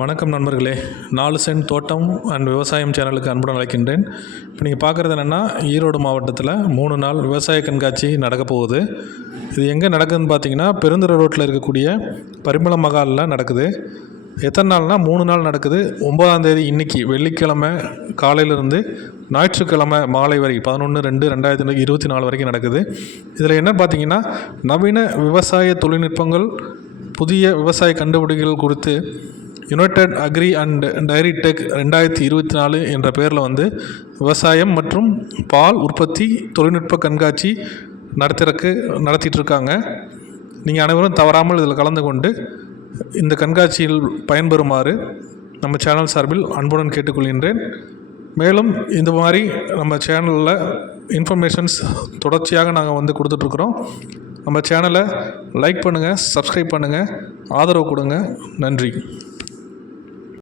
வணக்கம் நண்பர்களே, 4 சென்ட் தோட்டம் அண்ட் விவசாயம் சேனலுக்கு அன்புடன் அழைக்கின்றேன். இப்போ நீங்கள் பார்க்குறது என்னென்னா, ஈரோடு மாவட்டத்தில் 3 நாள் விவசாய கண்காட்சி நடக்க போகுது. இது எங்கே நடக்குதுன்னு பார்த்தீங்கன்னா, பெருந்துறை ரோட்டில் இருக்கக்கூடிய பரிமள மகாலில் நடக்குது. எத்தனை நாள்னால் 3 நாள் நடக்குது. 9ஆம் தேதி இன்றைக்கி வெள்ளிக்கிழமை காலையிலேருந்து ஞாயிற்றுக்கிழமை மாலை வரை 11/2/2024 வரைக்கும் நடக்குது. இதில் என்ன பார்த்தீங்கன்னா, நவீன விவசாய தொழில்நுட்பங்கள், புதிய விவசாய கண்டுபிடிப்புகள் குறித்து United agri and dairy tech 2024 என்ற பேரில் விவசாயம் மற்றும் பால் உற்பத்தி தொழில்நுட்ப கண்காட்சி நடத்திட்டு இருக்காங்க. நீங்கள் அனைவரும் தவறாமல் இதில் கலந்து கொண்டு இந்த கண்காட்சியில் பயன்பெறுமாறு நம்ம சேனல் சார்பில் அன்புடன் கேட்டுக்கொள்கின்றேன். மேலும் இந்த மாதிரி நம்ம சேனலில் இன்ஃபர்மேஷன்ஸ் தொடர்ச்சியாக நாங்கள் கொடுத்துட்ருக்குறோம். நம்ம சேனலை லைக் பண்ணுங்கள், சப்ஸ்கிரைப் பண்ணுங்கள், ஆதரவு கொடுங்க. நன்றி.